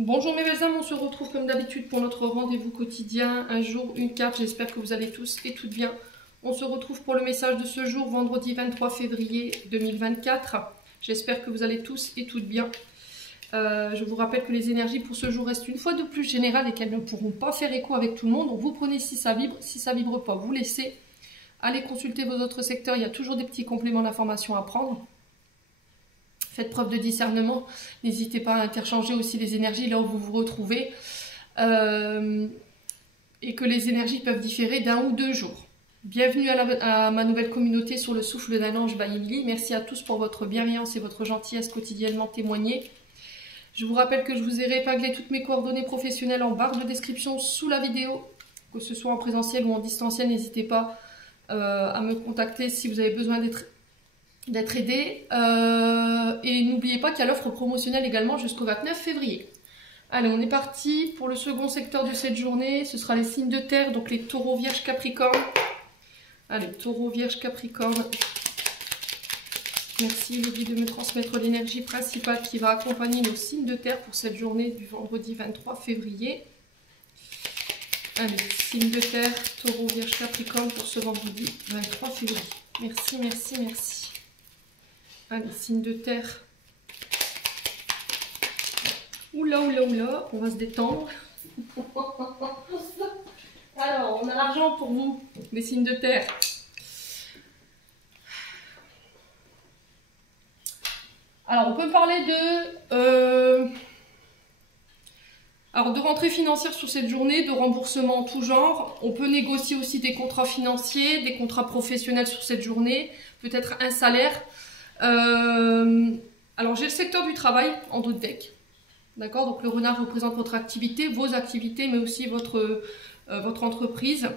Bonjour mes belles âmes, on se retrouve comme d'habitude pour notre rendez-vous quotidien, un jour, une carte. J'espère que vous allez tous et toutes bien. On se retrouve pour le message de ce jour, vendredi 23 février 2024. J'espère que vous allez tous et toutes bien. Je vous rappelle que les énergies pour ce jour restent une fois de plus générales et qu'elles ne pourront pas faire écho avec tout le monde. Donc vous prenez si ça vibre pas, vous laissez. Allez consulter vos autres secteurs, il y a toujours des petits compléments d'information à prendre. Faites preuve de discernement, n'hésitez pas à interchanger aussi les énergies là où vous vous retrouvez et que les énergies peuvent différer d'un ou deux jours. Bienvenue à ma nouvelle communauté sur le souffle d'un ange by Emily. Merci à tous pour votre bienveillance et votre gentillesse quotidiennement témoignée. Je vous rappelle que je vous ai réépinglé toutes mes coordonnées professionnelles en barre de description sous la vidéo, que ce soit en présentiel ou en distanciel. N'hésitez pas à me contacter si vous avez besoin d'être aidé. Et n'oubliez pas qu'il y a l'offre promotionnelle également jusqu'au 29 février. Allez, on est parti pour le second secteur de cette journée. Ce sera les signes de terre, donc les taureaux, vierges, capricorne. Allez, taureaux, vierges, capricorne. Merci Lily de me transmettre l'énergie principale qui va accompagner nos signes de terre pour cette journée du vendredi 23 février. Allez, signes de terre, taureaux, vierges, capricorne pour ce vendredi 23 février. Merci, merci, merci. Allez, signes de terre. Oula, oula, oula, on va se détendre. Alors, on a l'argent pour vous, les signes de terre. Alors, on peut parler de rentrée financière sur cette journée, de remboursement en tout genre. On peut négocier aussi des contrats financiers, des contrats professionnels sur cette journée, peut-être un salaire. Alors, j'ai le secteur du travail en dos de deck. D'accord, donc le renard représente votre activité, vos activités, mais aussi votre entreprise.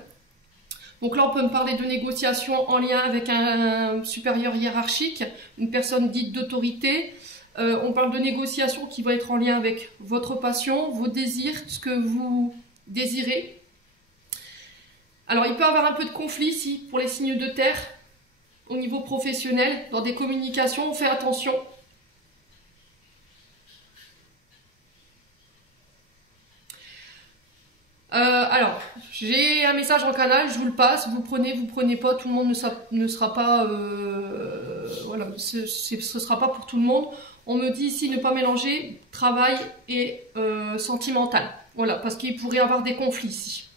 Donc là, on peut me parler de négociations en lien avec un supérieur hiérarchique, une personne dite d'autorité. On parle de négociations qui vont être en lien avec votre passion, vos désirs, ce que vous désirez. Alors, il peut y avoir un peu de conflit ici pour les signes de terre au niveau professionnel. Dans des communications, on fait attention. Alors, j'ai un message en canal, je vous le passe, vous prenez pas, tout le monde ne sera pas, voilà, ce sera pas pour tout le monde. On me dit ici ne pas mélanger travail et sentimental, voilà, parce qu'il pourrait y avoir des conflits ici.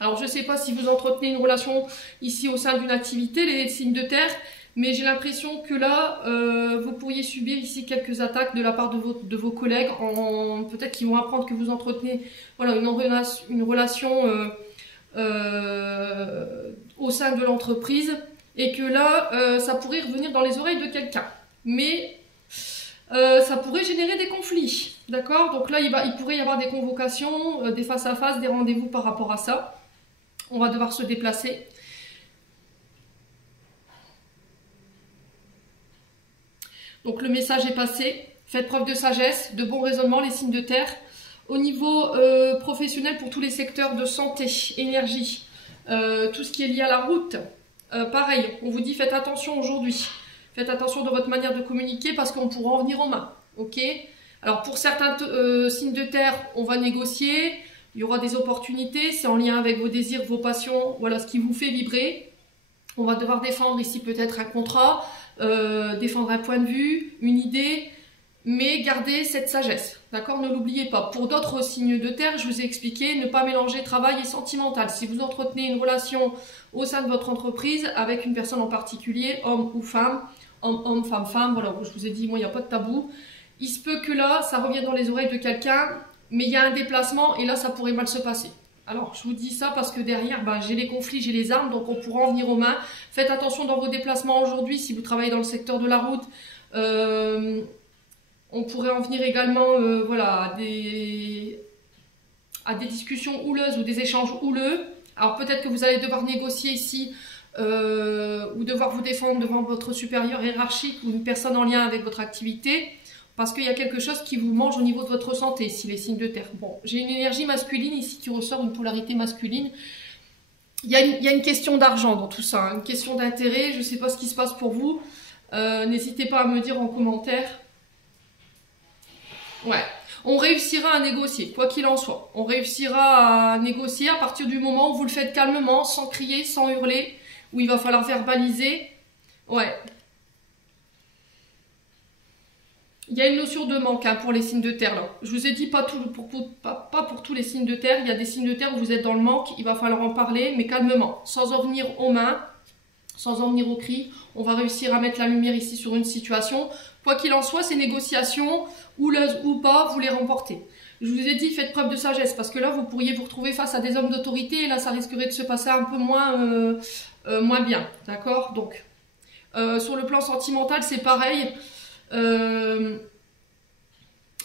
Alors, je ne sais pas si vous entretenez une relation ici au sein d'une activité, les signes de terre, mais j'ai l'impression que là, vous pourriez subir ici quelques attaques de la part de vos collègues. Peut-être qu'ils vont apprendre que vous entretenez voilà, une relation au sein de l'entreprise et que là, ça pourrait revenir dans les oreilles de quelqu'un. Mais ça pourrait générer des conflits. D'accord? Donc là, il pourrait y avoir des convocations, des face-à-face, des rendez-vous par rapport à ça. On va devoir se déplacer. Donc le message est passé, faites preuve de sagesse, de bon raisonnement les signes de terre. Au niveau professionnel pour tous les secteurs de santé, énergie, tout ce qui est lié à la route, pareil, on vous dit faites attention aujourd'hui. Faites attention de votre manière de communiquer parce qu'on pourra en venir aux mains. Ok? Alors pour certains signes de terre, on va négocier, il y aura des opportunités, c'est en lien avec vos désirs, vos passions, voilà ce qui vous fait vibrer. On va devoir défendre ici peut-être un contrat, défendre un point de vue, une idée, mais gardez cette sagesse, d'accord? Ne l'oubliez pas. Pour d'autres signes de terre, je vous ai expliqué, ne pas mélanger travail et sentimental. Si vous entretenez une relation au sein de votre entreprise avec une personne en particulier, homme ou femme, homme, femme, femme, voilà, je vous ai dit, moi, il n'y a pas de tabou. Il se peut que là, ça revienne dans les oreilles de quelqu'un, mais il y a un déplacement et là, ça pourrait mal se passer. Alors, je vous dis ça parce que derrière, j'ai les conflits, j'ai les armes, donc on pourra en venir aux mains. Faites attention dans vos déplacements aujourd'hui, si vous travaillez dans le secteur de la route. On pourrait en venir également voilà, à des discussions houleuses ou des échanges houleux. Alors, peut-être que vous allez devoir négocier ici ou devoir vous défendre devant votre supérieur hiérarchique ou une personne en lien avec votre activité. Parce qu'il y a quelque chose qui vous mange au niveau de votre santé, si les signes de terre. Bon, j'ai une énergie masculine ici qui ressort, une polarité masculine. Il y a une question d'argent dans tout ça, hein, une question d'intérêt. Je ne sais pas ce qui se passe pour vous. N'hésitez pas à me dire en commentaire. Ouais. On réussira à négocier, quoi qu'il en soit. On réussira à négocier à partir du moment où vous le faites calmement, sans crier, sans hurler, où il va falloir verbaliser. Ouais. Il y a une notion de manque hein, pour les signes de terre là. Je vous ai dit pas pour tous les signes de terre. Il y a des signes de terre où vous êtes dans le manque. Il va falloir en parler, mais calmement, sans en venir aux mains, sans en venir aux cris. On va réussir à mettre la lumière ici sur une situation. Quoi qu'il en soit, ces négociations, ou pas, vous les remportez. Je vous ai dit, faites preuve de sagesse, parce que là, vous pourriez vous retrouver face à des hommes d'autorité, et là, ça risquerait de se passer un peu moins bien, d'accord? Donc, sur le plan sentimental, c'est pareil.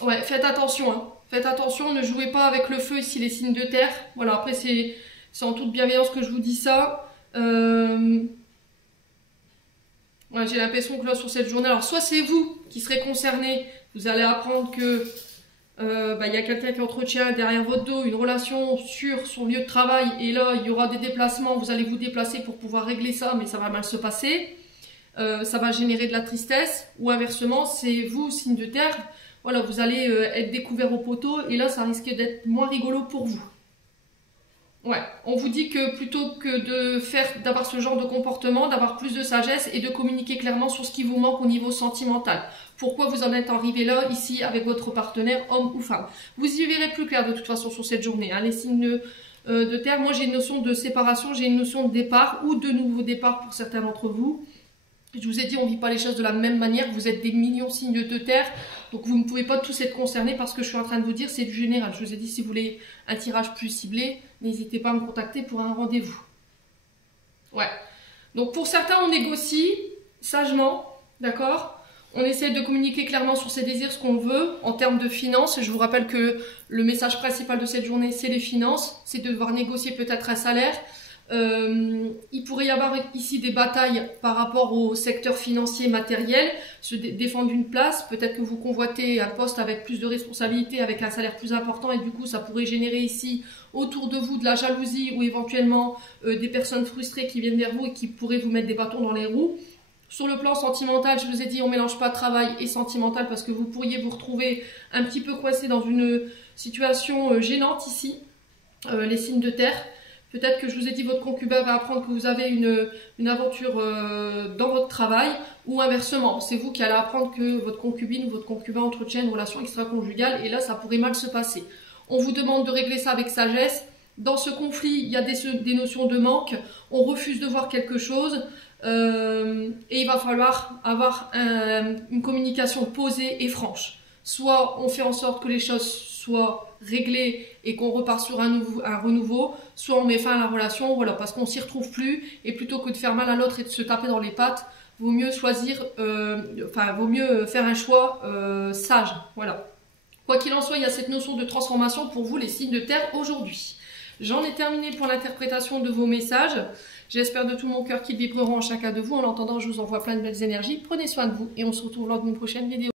Ouais, faites attention, hein. Faites attention, ne jouez pas avec le feu ici, les signes de terre. Voilà, après, c'est en toute bienveillance que je vous dis ça. Ouais, j'ai l'impression que là, sur cette journée, alors soit c'est vous qui serez concerné, vous allez apprendre que y a quelqu'un qui entretient derrière votre dos une relation sur son lieu de travail, et là, il y aura des déplacements, vous allez vous déplacer pour pouvoir régler ça, mais ça va mal se passer. Ça va générer de la tristesse, ou inversement, c'est vous, signe de terre, voilà, vous allez être découvert au poteau, et là, ça risque d'être moins rigolo pour vous. Ouais, on vous dit que plutôt que d'avoir ce genre de comportement, d'avoir plus de sagesse et de communiquer clairement sur ce qui vous manque au niveau sentimental. Pourquoi vous en êtes arrivé là, ici, avec votre partenaire, homme ou femme. Vous y verrez plus clair de toute façon sur cette journée. Hein. Les signes de terre, moi j'ai une notion de séparation, j'ai une notion de départ ou de nouveau départ pour certains d'entre vous. Je vous ai dit, on ne vit pas les choses de la même manière, vous êtes des millions de signes de terre, donc vous ne pouvez pas tous être concernés parce que je suis en train de vous dire, c'est du général. Je vous ai dit, si vous voulez un tirage plus ciblé, n'hésitez pas à me contacter pour un rendez-vous. Ouais. Donc pour certains, on négocie sagement, d'accord? On essaie de communiquer clairement sur ses désirs, ce qu'on veut, en termes de finances. Je vous rappelle que le message principal de cette journée, c'est les finances, c'est de devoir négocier peut-être un salaire. Il pourrait y avoir ici des batailles par rapport au secteur financier matériel, se défendre une place, peut-être que vous convoitez un poste avec plus de responsabilités, avec un salaire plus important, et du coup ça pourrait générer ici autour de vous de la jalousie ou éventuellement des personnes frustrées qui viennent vers vous et qui pourraient vous mettre des bâtons dans les roues. Sur le plan sentimental, je vous ai dit, on mélange pas travail et sentimental parce que vous pourriez vous retrouver un petit peu coincé dans une situation gênante ici, les signes de terre. Peut-être que je vous ai dit, votre concubin va apprendre que vous avez une aventure dans votre travail, ou inversement, c'est vous qui allez apprendre que votre concubine ou votre concubin entretient une relation extra-conjugale, et là, ça pourrait mal se passer. On vous demande de régler ça avec sagesse. Dans ce conflit, il y a des notions de manque, on refuse de voir quelque chose, et il va falloir avoir une communication posée et franche. Soit on fait en sorte que les choses soient réglées et qu'on repart sur un renouveau, soit on met fin à la relation, voilà, parce qu'on s'y retrouve plus, et plutôt que de faire mal à l'autre et de se taper dans les pattes, vaut mieux choisir, vaut mieux faire un choix sage, voilà. Quoi qu'il en soit, il y a cette notion de transformation pour vous, les signes de terre, aujourd'hui. J'en ai terminé pour l'interprétation de vos messages. J'espère de tout mon cœur qu'ils vibreront en chacun de vous. En attendant, je vous envoie plein de belles énergies. Prenez soin de vous et on se retrouve lors d'une prochaine vidéo.